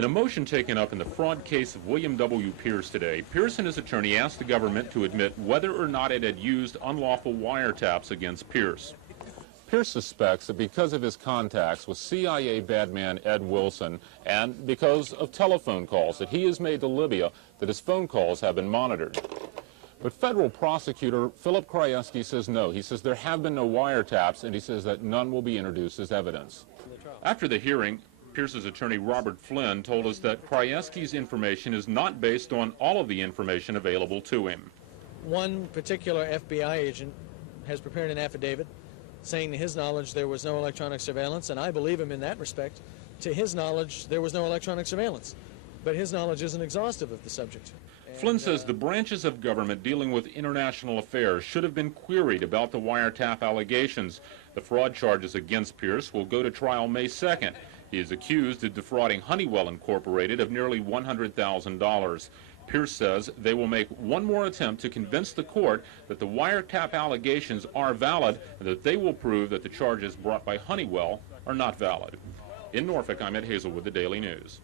In a motion taken up in the fraud case of William W. Pearce today, Pearce and his attorney asked the government to admit whether or not it had used unlawful wiretaps against Pearce. Pearce suspects that because of his contacts with CIA badman Ed Wilson and because of telephone calls that he has made to Libya, that his phone calls have been monitored. But federal prosecutor Philip Krajewski says no. He says there have been no wiretaps, and he says that none will be introduced as evidence. After the hearing, Pearce's attorney Robert Flynn told us that Krajewski's information is not based on all of the information available to him. One particular FBI agent has prepared an affidavit saying to his knowledge there was no electronic surveillance, and I believe him in that respect. To his knowledge, there was no electronic surveillance. But his knowledge isn't exhaustive of the subject. Flynn says the branches of government dealing with international affairs should have been queried about the wiretap allegations. The fraud charges against Pearce will go to trial May 2nd. He is accused of defrauding Honeywell Incorporated of nearly $100,000. Pearce says they will make one more attempt to convince the court that the wiretap allegations are valid and that they will prove that the charges brought by Honeywell are not valid. In Norfolk, I'm Ed Hazel with the Daily News.